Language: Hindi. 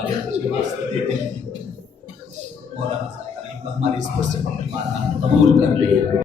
हमारे आशीर्वाद देते हैं। मौलाना साहब हमारी इस पुरस्कार कबूल कर ले।